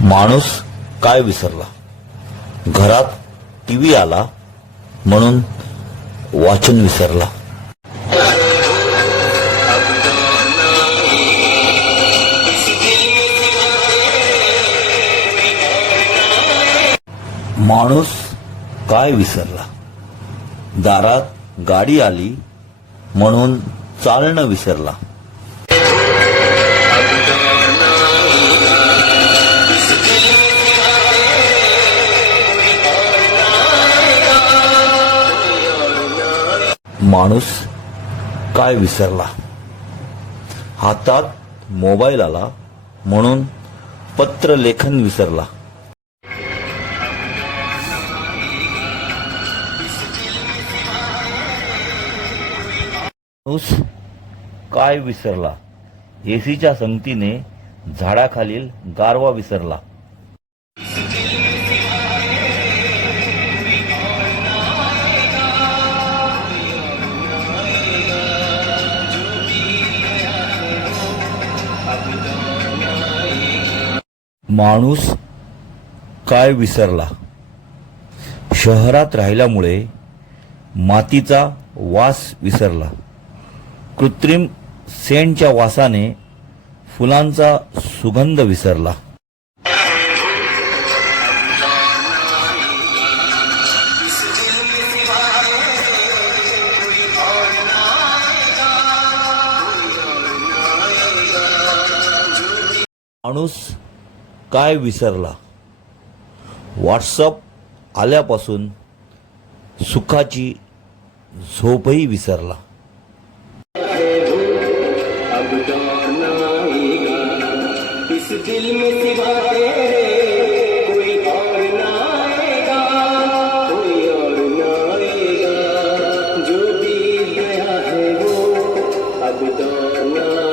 माणूस काय विसरला? घरात टीव्ही आला म्हणून वाचन विसरला. माणूस काय विसरला? दारात गाडी आली म्हणून चालणं विसरला. माणूस काय विसरला? हातात मोबाईल आला म्हणून पत्र लेखन विसरला. माणूस काय विसरला? एसीच्या संगतीने झाडाखालील गारवा विसरला. माणूस काय विसरला? शहरात राहिल्यामुळे मातीचा वास विसरला. कृत्रिम सेंटच्या वासाने फुलांचा सुगंध विसरला. माणूस काय विसरला? व्हॉट्सअप आल्यापासून सुखाची झोपही विसरला. खुदा ना आएगा इस दिल में सिवा तेरे कोई और ना आएगा कोई और ना आएगा जो दिल गया है वो अब दौर ना